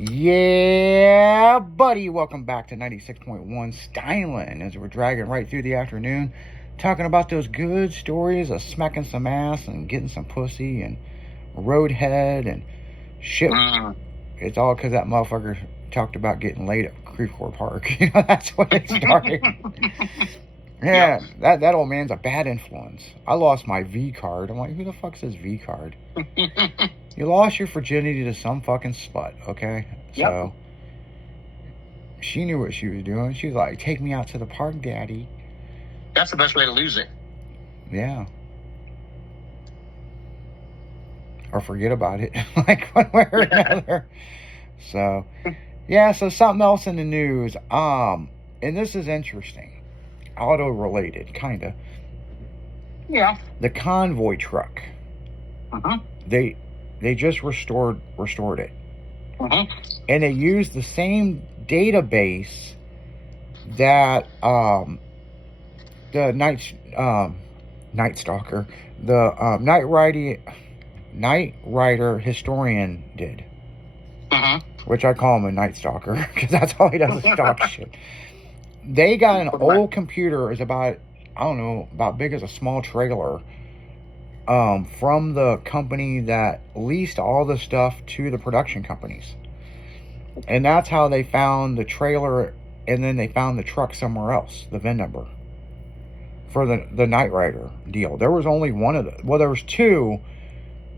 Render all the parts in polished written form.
Yeah, buddy, welcome back to 96.1 Stylin' as we're dragging right through the afternoon, talking about those good stories of smacking some ass and getting some pussy and roadhead and shit. It's all because that motherfucker talked about getting laid at Creve Park. That's what it started. Yeah, yep. that old man's a bad influence. I lost my V card. I'm like, who the fuck says V card? You lost your virginity to some fucking slut, okay? Yep. So she knew what she was doing. She was like, take me out to the park, daddy. That's the best way to lose it. Yeah. Or forget about it, like one way or another. So, yeah, so something else in the news. And this is interesting. Auto related, kind of. Yeah. The convoy truck. They just restored it. And they used the same database that the Night Stalker, the Night Rider historian did. Which I call him a Night Stalker because that's all he does is stalk shit. They got an old computer, is about, I don't know, about big as a small trailer, from the company that leased all the stuff to the production companies. And that's how they found the trailer, and then they found the truck somewhere else, the VIN number, for the Night Rider deal. There was only one of the, well, there was two,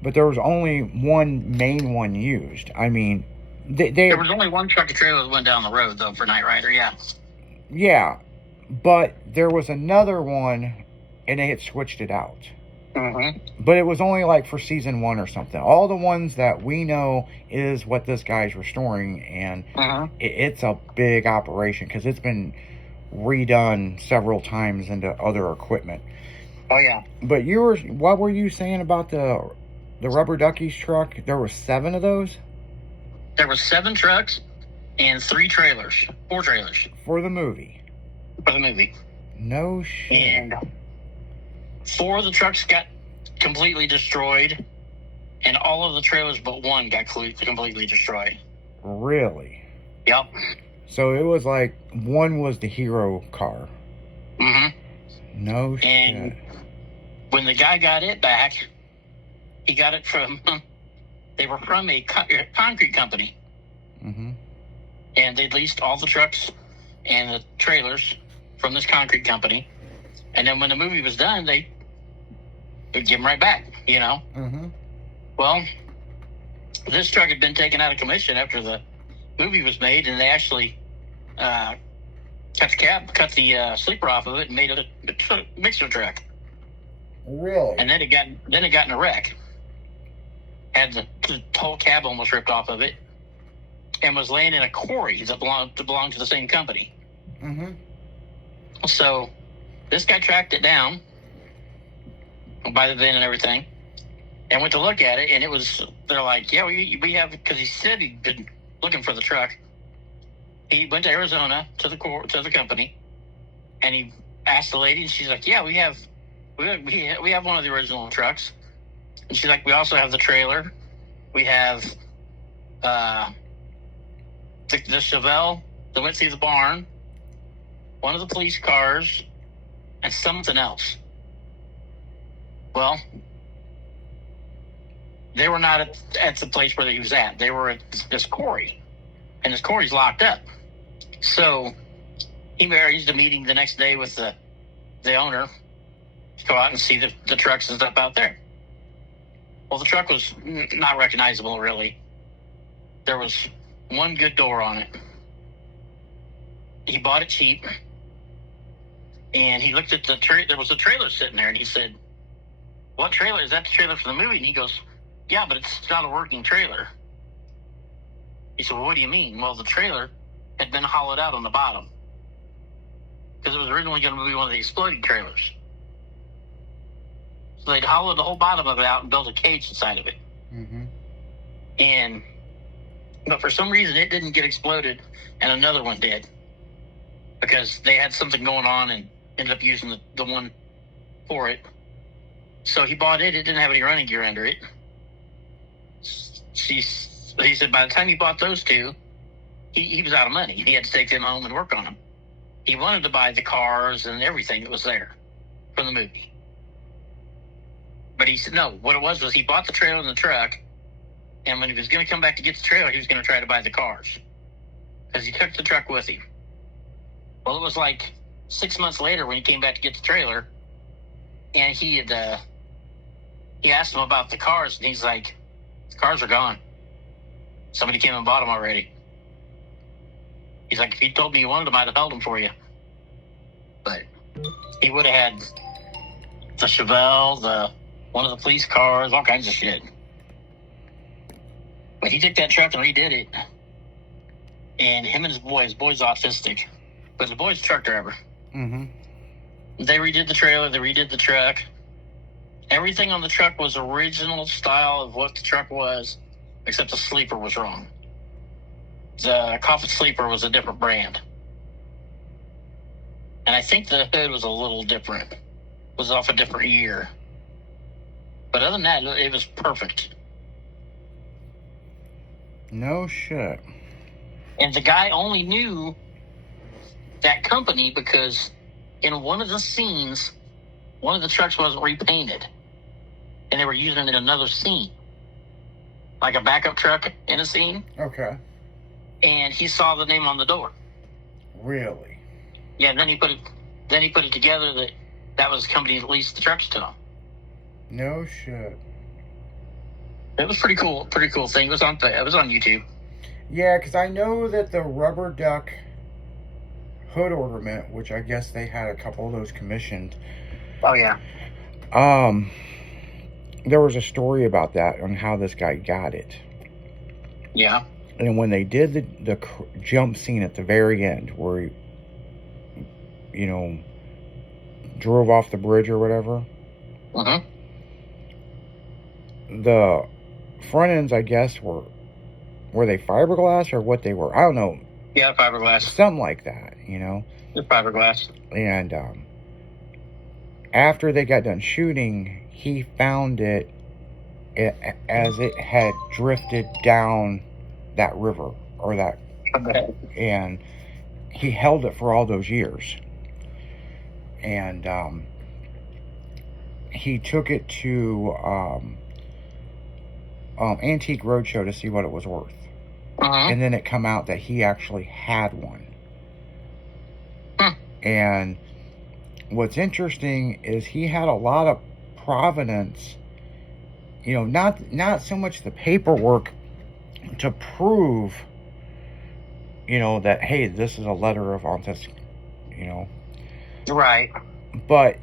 but there was only one main one used. I mean, there was only one truck and trailer that went down the road, though, for Night Rider, yeah. Yeah, but there was another one, and they had switched it out. But it was only like for season 1 or something. All the ones that we know is what this guy's restoring, and it's a big operation because it's been redone several times into other equipment. Oh yeah. But what were you saying about the Rubber Duckies truck? There were 7 of those? There were 7 trucks and 4 trailers. For the movie? For the movie. No shit. And 4 of the trucks got completely destroyed, and all of the trailers but 1 got completely destroyed. Really? Yep. So it was like 1 was the hero car. No shit. And when the guy got it back, he got it from, they were from a concrete company. And they leased all the trucks and the trailers from this concrete company. And then when the movie was done, they would give them right back, you know? Well, this truck had been taken out of commission after the movie was made, and they actually cut the sleeper off of it and made it a mixer truck. Really? And then it got in a wreck. Had the whole cab almost ripped off of it, and was laying in a quarry that belonged to the same company. So this guy tracked it down by the VIN and everything, and went to look at it, and they're like, yeah, we have, because he said he'd been looking for the truck. He went to Arizona to the company, and he asked the lady, and she's like, yeah, we have one of the original trucks. And she's like, we also have the trailer. We have the Chevelle that went through the barn, one of the police cars, and something else. Well, they were not at the place where he was at. They were at this quarry, and this quarry's locked up. So he arranged a meeting the next day with the owner to go out and see the trucks and stuff out there. Well, the truck was not recognizable, really. There was one good door on it. He bought it cheap, and he looked at the trailer. There was a trailer sitting there, and he said, what trailer? Is that the trailer for the movie? And he goes, yeah, but it's not a working trailer. He said, well, what do you mean? Well, the trailer had been hollowed out on the bottom because it was originally going to be one of the exploding trailers. So they'd hollowed the whole bottom of it out and built a cage inside of it. But for some reason, it didn't get exploded, and another one did, because they had something going on and ended up using the one for it. So he bought it. It didn't have any running gear under it. So he said by the time he bought those two, he was out of money. He had to take them home and work on them. He wanted to buy the cars and everything that was there from the movie. But he said no. What it was he bought the trailer and the truck, and when he was going to come back to get the trailer, he was going to try to buy the cars because he took the truck with him. Well, it was like 6 months later when he came back to get the trailer, and he asked him about the cars, and he's like, the cars are gone. Somebody came and bought them already. He's like, if you told me you wanted them, I'd have held them for you. But he would have had the Chevelle, one of the police cars, all kinds of shit. But he took that truck and redid it. And him and his boy's autistic. But the boy's a truck driver. Mm-hmm. They redid the trailer, they redid the truck. Everything on the truck was original style of what the truck was, except the sleeper was wrong. The coffin sleeper was a different brand. And I think the hood was a little different. It was off a different year. But other than that, it was perfect. No shit. And the guy only knew that company because in one of the scenes, one of the trucks wasn't repainted. And they were using it in another scene. Like a backup truck in a scene. Okay. And he saw the name on the door. Really? Yeah, and then he put it together that was the company that leased the trucks to him. No shit. It was pretty cool thing. It was on YouTube. Yeah, because I know that the rubber duck hood ornament, which I guess they had a couple of those commissioned. Oh yeah. There was a story about that on how this guy got it. Yeah. And when they did the jump scene at the very end, where he, drove off the bridge or whatever. Uh-huh. The front ends, I guess, were they fiberglass or what they were? I don't know. Yeah, fiberglass. Something like that, The fiberglass. And after they got done shooting, he found it as it had drifted down that river or that, and he held it for all those years. And he took it to Antique Roadshow to see what it was worth. Uh-huh. And then it come out that he actually had one. Huh. And what's interesting is he had a lot of provenance, not so much the paperwork to prove, that, hey, this is a letter of authenticity, Right. But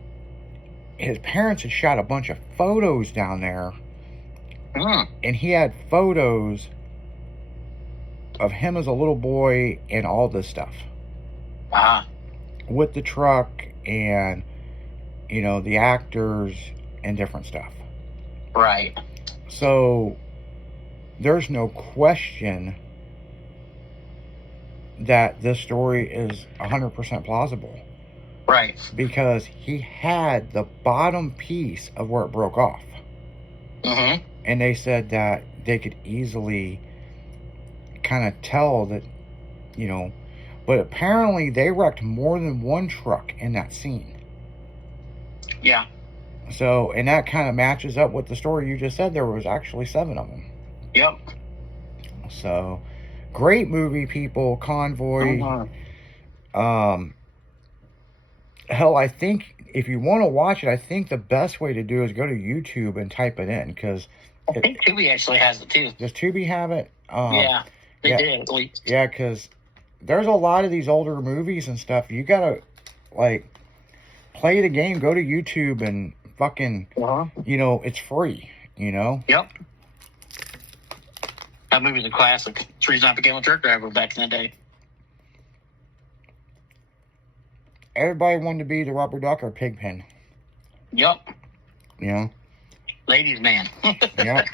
his parents had shot a bunch of photos down there, and he had photos of him as a little boy and all this stuff. With the truck and, the actors and different stuff. Right. So there's no question that this story is 100% plausible. Right. Because he had the bottom piece of where it broke off. Mm-hmm. And they said that they could easily kind of tell that, but apparently they wrecked more than one truck in that scene. Yeah. So, and that kind of matches up with the story you just said. There was actually 7 of them. Yep. So, great movie, people. Convoy. Hell, I think if you want to watch it, I think the best way to do is go to YouTube and type it in, because I think Tubi actually has it too. Does Tubi have it? Yeah, they did at least. Yeah, because there's a lot of these older movies and stuff. You gotta play the game. Go to YouTube and fucking, it's free. Yep. That movie's a classic. That's the reason I became a truck driver back in the day. Everybody wanted to be the rubber duck or Pigpen. Yep. Ladies man. Yep.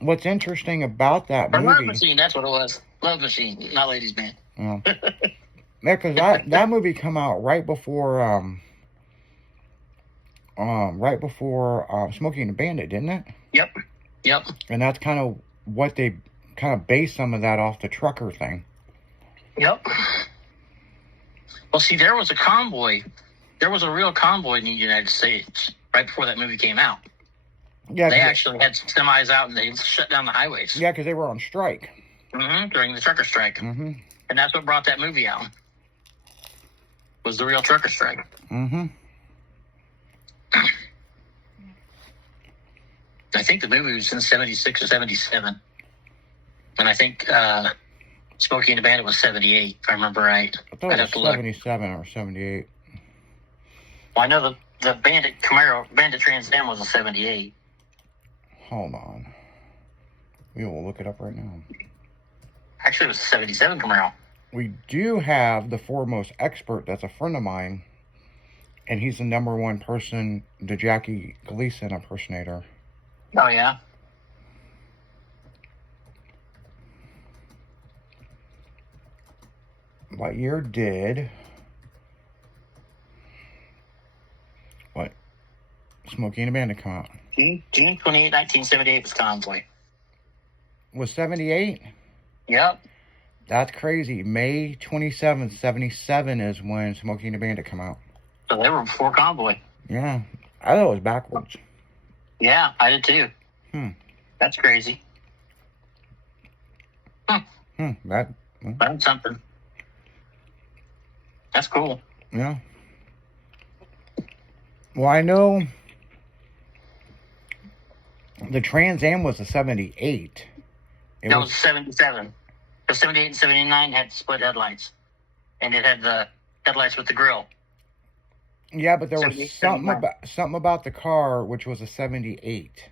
What's interesting about that movie... Love Machine, that's what it was. Love Machine, not Ladies Man. Yeah, because that movie come out right before Smokey and the Bandit, didn't it? Yep. And that's kind of what they kind of based some of that off the trucker thing. Yep. Well, see, there was a convoy. There was a real convoy in the United States right before that movie came out. Yeah, they actually had some semis out and they shut down the highways. Yeah, because they were on strike. During the trucker strike. Mm-hmm. And that's what brought that movie out. Was the real trucker strike. Mm-hmm. I think the movie was in 76 or 77. And I think Smokey and the Bandit was 78, if I remember right. I thought it was 77 or 78. Well, I know the Bandit Trans Am was a 78. Hold on. We will look it up right now. Actually, it was a 77 Camaro. We do have the foremost expert that's a friend of mine, and he's the #1 person, the Jackie Gleason impersonator. Oh, yeah? What year did... What? Smokey and the Bandit come out? June 28, 1978 was Convoy. Was 78? Yep. That's crazy. May 27th, 77 is when Smokey and the Bandit come out. So they were before Convoy. Yeah. I thought it was backwards. Yeah, I did too. That's crazy. That's something. That's cool. Yeah. Well, I know the Trans Am was a 78. It was 77. The 78 and 79 had split headlights. And it had the headlights with the grill. Yeah, but there was something about the car, which was a 78.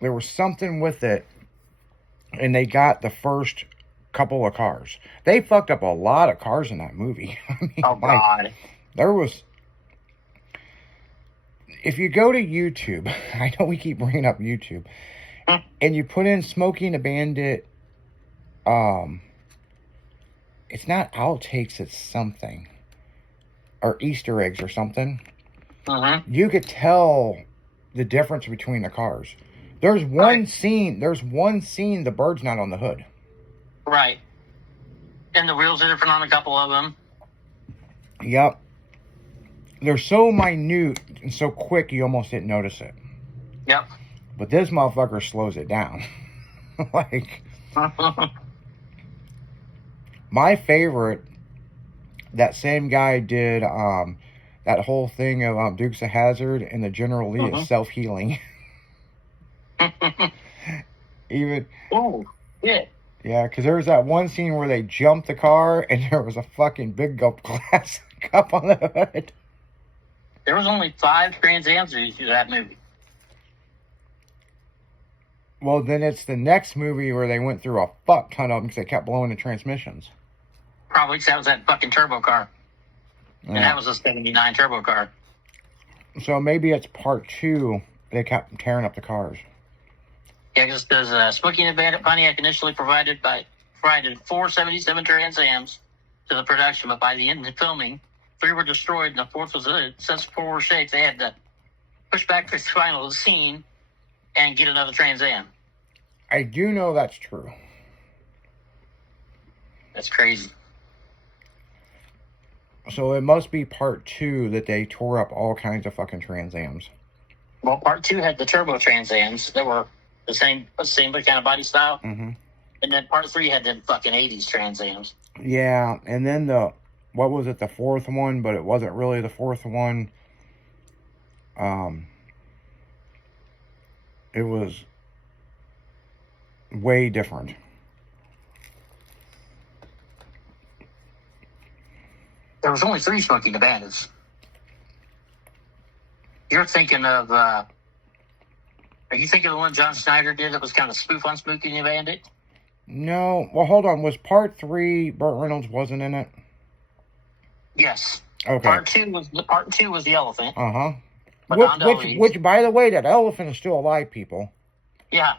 There was something with it, and they got the first couple of cars. They fucked up a lot of cars in that movie. I mean, oh, God. There was... If you go to YouTube, I know we keep bringing up YouTube, and you put in Smokey and the Bandit, it's not outtakes, it's something. Or Easter eggs or something. You could tell the difference between the cars. There's one scene, the bird's not on the hood. Right. And the wheels are different on a couple of them. Yep. They're so minute and so quick you almost didn't notice it. Yep. But this motherfucker slows it down. Like, my favorite, that same guy did that whole thing of Dukes of Hazzard, and the General Lee is self-healing. Even. Oh, yeah. Yeah, because there was that one scene where they jumped the car and there was a fucking big gulp glass cup on the hood. There was only 5 Trans Ams in that movie. Well, then it's the next movie where they went through a fuck ton of them because they kept blowing the transmissions. Probably because that was that fucking turbo car. Yeah. And that was a 79 turbo car. So maybe it's part 2. They kept tearing up the cars. Yeah, because Smokey and the Bandit Pontiac initially provided 4 77 Trans Ams to the production, but by the end of filming, 3 were destroyed and the 4th was in such poor shape they had to push back the final scene and get another Trans Am. I do know that's true. That's crazy. So it must be part 2 that they tore up all kinds of fucking Trans Ams. Well, part 2 had the turbo Trans Ams that were the same kind of body style. Mm-hmm. And then part 3 had them fucking 80s Trans Ams. Yeah, and then the 4th one, but it wasn't really the 4th one. It was way different. There was only 3 Smokey and the Bandits. You're thinking of, are you thinking of the one John Schneider did that was kind of spoof on Smokey and the Bandit? No. Well, hold on. Was part 3 Burt Reynolds wasn't in it? Yes. Okay. Part 2 was the elephant. Uh-huh. Which, by the way, that elephant is still alive, people. Yeah.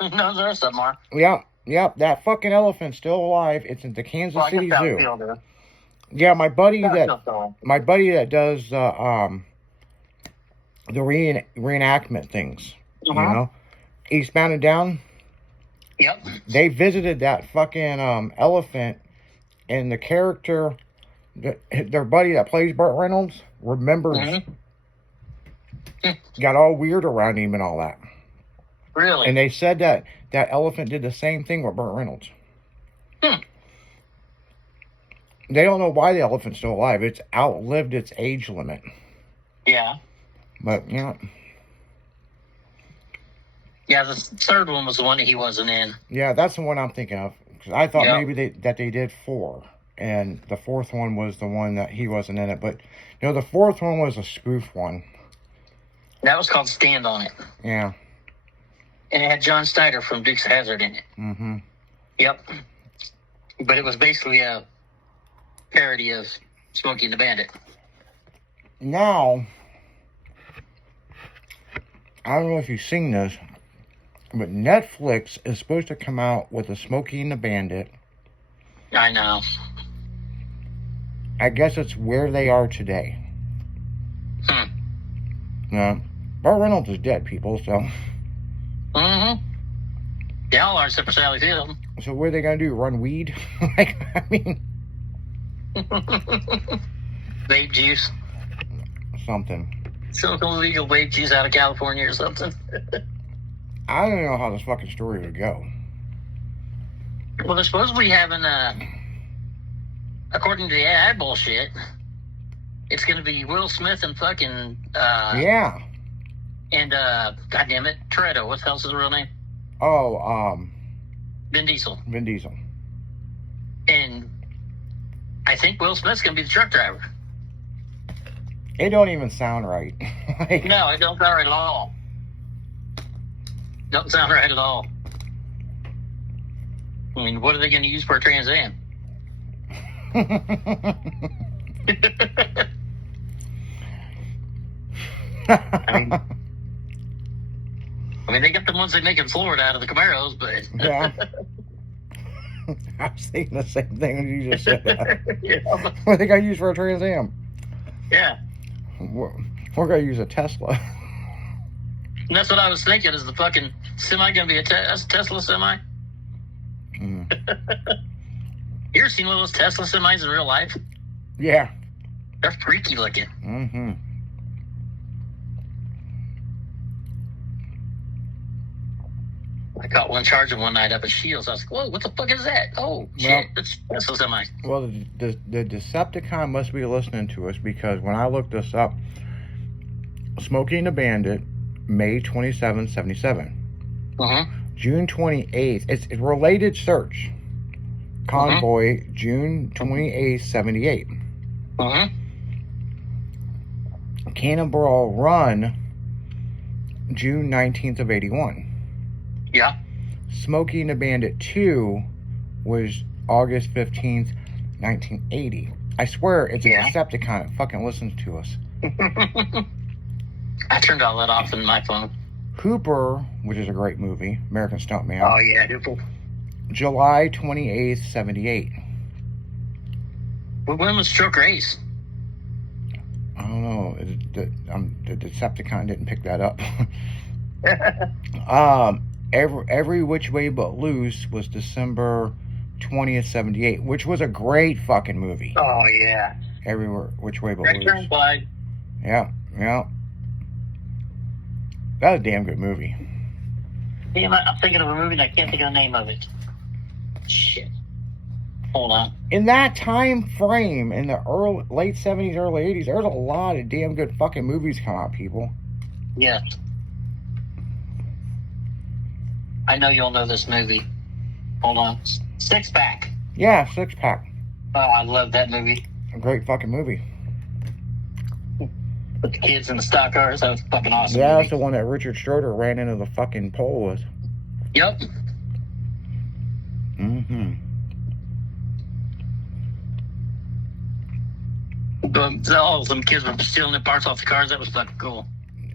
No, there's some more. Yep. That fucking elephant's still alive. It's in the Kansas City Zoo. Yeah, my buddy that does the reenactment things, you know, Eastbound and Down. Yep. They visited that fucking elephant, and the character, their buddy that plays Burt Reynolds, remembers, got all weird around him and all that. Really? And they said that that elephant did the same thing with Burt Reynolds. They don't know why the elephant's still alive. It's outlived its age limit. Yeah. But, you know. Yeah, the third one was the one that he wasn't in. Yeah, that's the one I'm thinking of. Because I thought maybe they did 4. And the 4th one was the one that he wasn't in it. But, you know, the 4th one was a spoof one. That was called Stand On It. Yeah. And it had John Snyder from Dukes of Hazzard in it. Mm-hmm. Yep. But it was basically a parody of Smokey and the Bandit. Now, I don't know if you've seen this, but Netflix is supposed to come out with a Smokey and the Bandit. I know. I guess it's where they are today. Yeah. Burt Reynolds is dead, people, so. Mm-hmm. They all are, except for Sally Field. So what are they going to do, run weed? Like, I mean. Vape juice. Something. Some illegal vape juice out of California or something. I don't know how this fucking story would go. Well, they're supposedly having, according to the ad bullshit, it's going to be Will Smith and fucking, yeah. And, goddammit, Toretto. What the hell's his real name? Oh, Vin Diesel. Vin Diesel. And I think Will Smith's going to be the truck driver. It don't even sound right. Like, No, it don't sound right at all. Don't sound right at all. I mean, what are they going to use for a Trans Am? I mean, they got the ones they make in Florida out of the Camaros, but... Yeah. I was thinking the same thing when you just said that. Yeah. What are they going to use for a Trans Am? Yeah. We're going to use a Tesla. And that's what I was thinking, is the fucking semi going to be a Tesla semi? Mm. You ever seen one of those Tesla semis in real life? Yeah. They're freaky looking. Mm-hmm. I caught one charging one night up at Shields. I was like, whoa, what the fuck is that? Oh, shit, it's Tesla semi. Well, the Decepticon must be listening to us, because when I looked this up, Smokey and the Bandit, May 27, 77. June 28th, it's a related search. Convoy, June 28th, 78. Cannonball Run, June 19th of 81. Yeah. Smokey and the Bandit 2 was August 15th, 1980. I swear it's a Decepticon that fucking listens to us. I turned all that off in my phone. Hooper, which is a great movie, American Stuntman. Oh, yeah, Hooper. July 28th, 78. Well, when was Stroke Race? I don't know. The Decepticon didn't pick that up. Every Which Way But Loose was December 20th, 78, which was a great fucking movie. Oh, yeah. Every Which Way But Great Loose. Turnpike. Yeah. That was a damn good movie. Damn, I'm thinking of a movie and I can't think of the name of it. Shit. Hold on. In that time frame, in the late 70s, early 80s, there was a lot of damn good fucking movies come out, people. Yes. I know you'll know this movie. Hold on. Six Pack. Yeah, Six Pack. Oh, I love that movie. A great fucking movie. With the kids in the stock cars. That was fucking awesome. Yeah, movie. that's the one that Richard Schroeder ran into the fucking pole with. Yep. Mm-hmm. All of them kids were stealing the parts off the cars. That was fucking cool.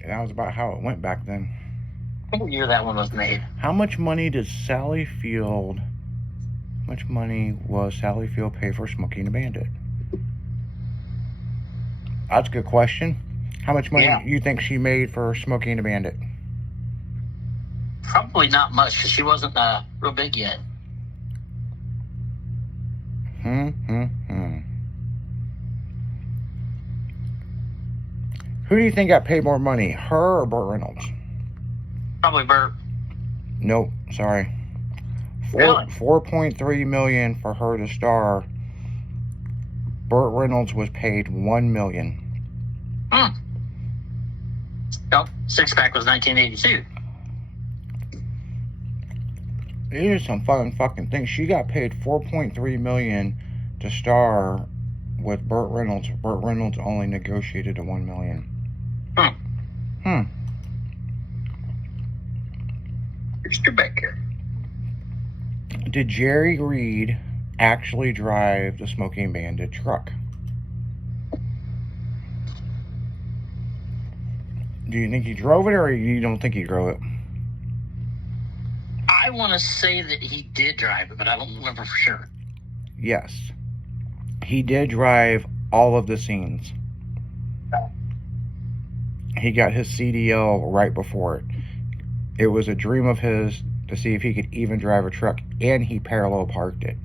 That was about how it went back then. What year that one was made? How much money was Sally Field pay for Smokey and the Bandit? That's a good question. How much money do you think she made for Smokey and the Bandit? Probably not much because she wasn't real big yet. Who do you think got paid more money, her or Burt Reynolds? Probably Burt. Nope, sorry. Really? $4.3 million for her to star. Burt Reynolds was paid $1 million. Nope. Six Pack was 1982. These are some fun fucking things. She got paid $4.3 million to star with Burt Reynolds. Burt Reynolds only negotiated to $1 million. Mr. Baker. Did Jerry Reed actually drive the Smoking Bandit truck? Do you think he drove it, or you don't think he drove it? I want to say that he did drive it, but I don't remember for sure. Yes. He did drive all of the scenes. He got his CDL right before it. It was a dream of his to see if he could even drive a truck, and he parallel parked it.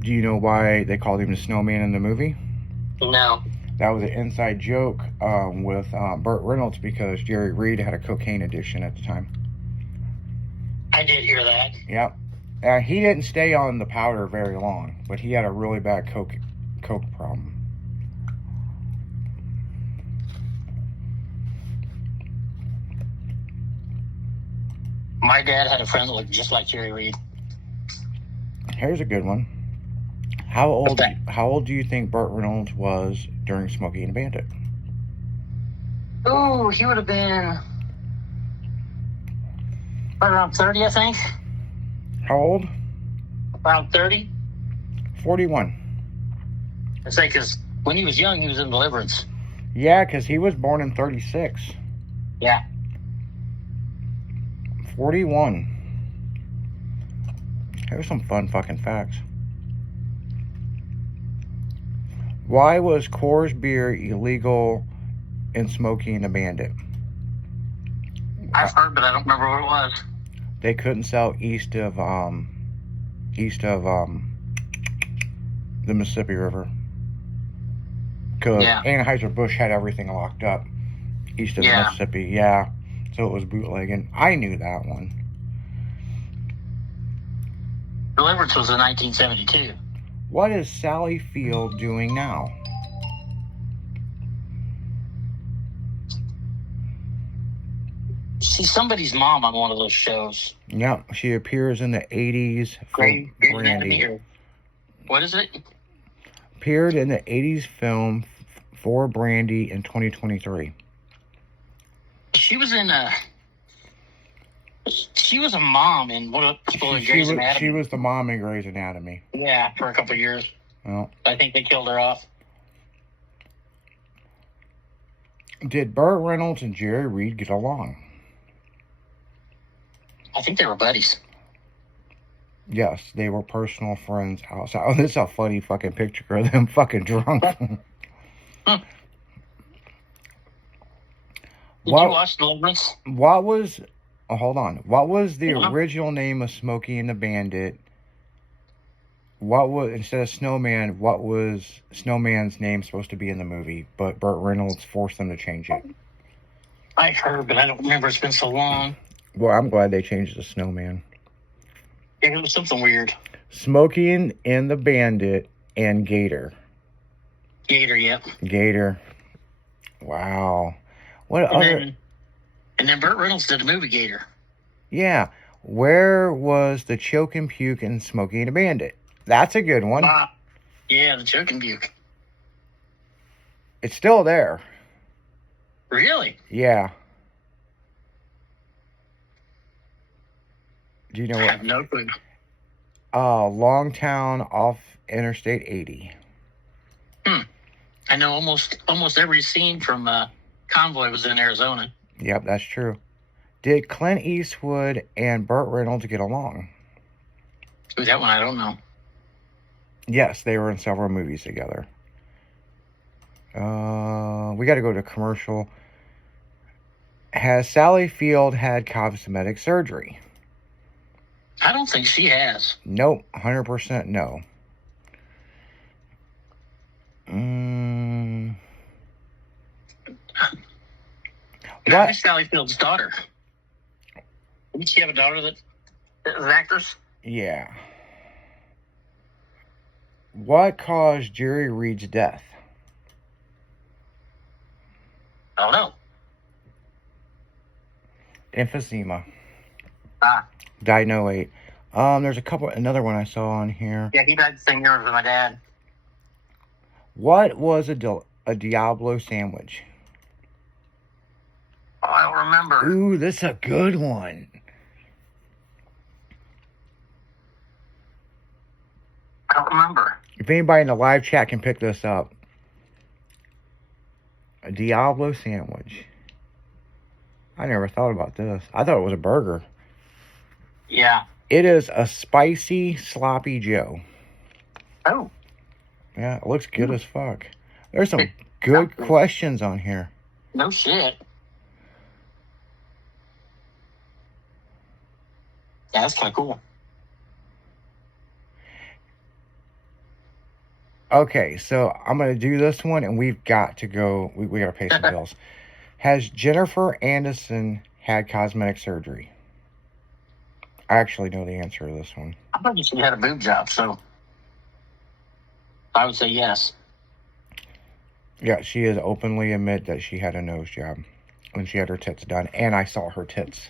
Do you know why they called him the Snowman in the movie? No. That was an inside joke with Burt Reynolds because Jerry Reed had a cocaine addiction at the time. I did hear that. Yep. He didn't stay on the powder very long, but he had a really bad coke problem. My dad had a friend that looked just like Jerry Reed. Here's a good one. How old do you think Burt Reynolds was during Smokey and the Bandit? Oh, he would have been right around 30, I think. How old? Around 30. 41. I say, because when he was young, he was in Deliverance. Yeah, because he was born in 36. Yeah. 41. Here's some fun fucking facts. Why was Coors beer illegal in Smokey and the Bandit? I've heard, but I don't remember what it was. They couldn't sell east of the Mississippi River. Because Anheuser-Busch had everything locked up east of the Mississippi. Yeah. So it was bootlegging. I knew that one. Deliverance was in 1972. What is Sally Field doing now? She's somebody's mom on one of those shows. Yep, she appears in the 80s film Brandy. What is it? Appeared in the 80s film for Brandy in 2023. She was in She was a mom in Grey's Anatomy. She was the mom in Grey's Anatomy. Yeah, for a couple of years. Well, I think they killed her off. Did Burt Reynolds and Jerry Reed get along? I think they were buddies. Yes, they were personal friends outside. Oh, this is a funny fucking picture of them fucking drunk. Did you watch Deliverance? Hold on. What was the original name of Smokey and the Bandit? Instead of Snowman, what was Snowman's name supposed to be in the movie? But Burt Reynolds forced them to change it. I've heard, but I don't remember. It's been so long. Well, I'm glad they changed it to Snowman. It was something weird. Smokey and the Bandit and Gator. Gator, yep. Gator. Wow. And then Burt Reynolds did the movie Gator. Yeah. Where was the Choke and Puke in Smokey and the Bandit? That's a good one. Yeah, the Choke and Puke. It's still there. Really? Yeah. Do you know what? I have no clue. Longtown off Interstate 80. I know almost every scene from Convoy was in Arizona. Yep, that's true. Did Clint Eastwood and Burt Reynolds get along? Ooh, that one I don't know. Yes, they were in several movies together. We got to go to commercial. Has Sally Field had cosmetic surgery? I don't think she has. Nope, 100% no. What? Sally Field's daughter. Didn't she have a daughter that was an actress? Yeah. What caused Jerry Reed's death? I don't know. Emphysema. Ah. Died in 08. There's another one I saw on here. Yeah, he died the same year as my dad. What was a Diablo sandwich? Oh, I don't remember. Ooh, this is a good one. I don't remember. If anybody in the live chat can pick this up. A Diablo sandwich. I never thought about this. I thought it was a burger. Yeah. It is a spicy sloppy Joe. Oh. Yeah, it looks good as fuck. There's some good questions on here. No shit. Yeah, that's kind of cool. Okay, so I'm going to do this one, and we've got to go. We got to pay some bills. Has Jennifer Aniston had cosmetic surgery? I actually know the answer to this one. I thought she had a boob job, so I would say yes. Yeah, she has openly admitted that she had a nose job when she had her tits done, and I saw her tits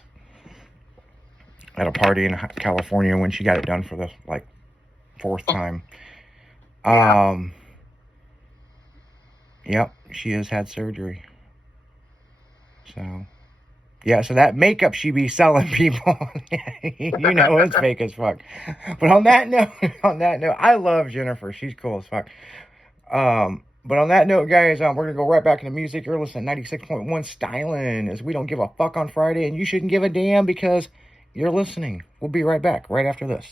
at a party in California when she got it done for the fourth time. Yep, she has had surgery. So, yeah, so that makeup she be selling people, you know, it's fake as fuck. But on that note, I love Jennifer. She's cool as fuck. But on that note, guys, we're gonna go right back into music. You're listening to 96.1 Styling, as we don't give a fuck on Friday, and you shouldn't give a damn because you're listening. We'll be right back right after this.